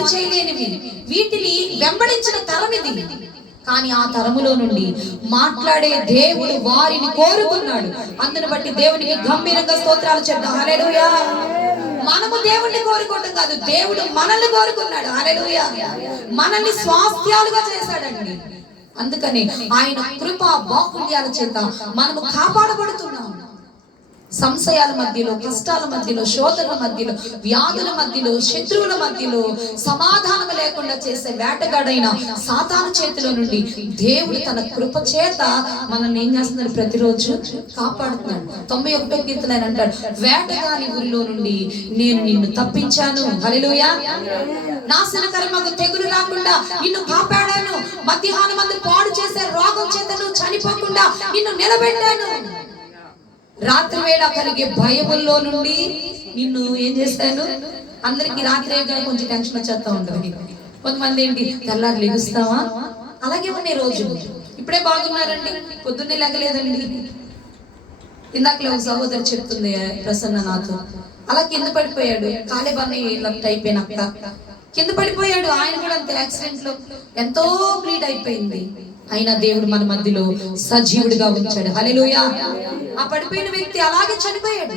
పనులు చేయలేనివి, వీటిని వెంబడించిన తరం ఇది. కానీ ఆ తరములో నుండి మాట్లాడే దేవుడు వారిని కోరుకున్నాడు. అందును బట్టి దేవునికి గంభీరంగా స్తోత్రాలు చెప్తాం. హల్లెలూయా. మనము దేవుణ్ణి కోరుకోవటం కాదు, దేవుడు మనల్ని కోరుకున్నాడు. హల్లెలూయా. మనల్ని స్వాస్థ్యాలుగా చేశాడండి. అందుకని ఆయన కృపా బాహుళ్యాల చేత మనము కాపాడబడుతున్నాం. సంశయాల మధ్యలో, కష్టాల మధ్యలో, శోధనల మధ్యలో, వ్యాధుల మధ్యలో, శత్రువుల మధ్యలో సమాధానం లేకుండా చేసే వేటగాడైన సాతాను చేతిలో నుండి దేవుడు తన కృప చేత మనల్ని ఏం చేస్తున్నాడు? ప్రతిరోజు కాపాడుతున్నాడు. 91వ కీర్తన ఆయన అంటాడు, వేటగాని ఊరిలో నుండి నేను నిన్ను తప్పించాను. హల్లెలూయా. నాశనకరమగు తెగులు రాకుండా నిన్ను కాపాడాను. మధ్యాహ్నం మందు పాడు చేసే రోగం చేత నువ్వు చనిపోకుండా నిన్ను నిలబెట్టాను. రాత్రి వేళ కలిగే భయముల్లో నుండి నిన్ను ఏం చేశాను? అందరికి రాత్రి కొంచెం టెన్షన్ వచ్చేస్తా ఉంటుంది. కొంతమంది ఏంటి తెల్లారు లెగుస్తావా, అలాగే ఉన్నాయి రోజులు. ఇప్పుడే బాగున్నారండి, పొద్దున్నే లేగలేదండి. ఇందాకలే ఒక సహోదరు చెప్తుంది ప్రసన్న నాతో, అలా కింద పడిపోయాడు. కాలేబాన్ని లెఫ్ట్ అయిపోయినాక కింద పడిపోయాడు. ఆయన కూడా అంత యాక్సిడెంట్ లో ఎంతో బ్లీడ్ అయిపోయింది. అయినా దేవుడు మన మధ్యలో సజీవుడిగా ఉంచాడు. హల్లెలూయా. ఆ పడిపోయిన వ్యక్తి అలాగే చనిపోయాడు.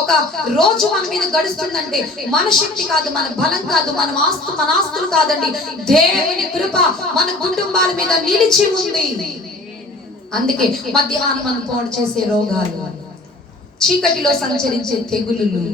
ఒక రోజు మన మీద గడుస్తుందంటే మన శక్తి కాదు, మన బలం కాదు, మన ఆస్తులు కాదండి, దేవుని కృప మన కుటుంబాల మీద నిలిచి ఉంది. అందుకే మధ్యాహ్నం మనం పాడు చేసే రోగాలు, చీకటిలో సంచరించే తెగులులు,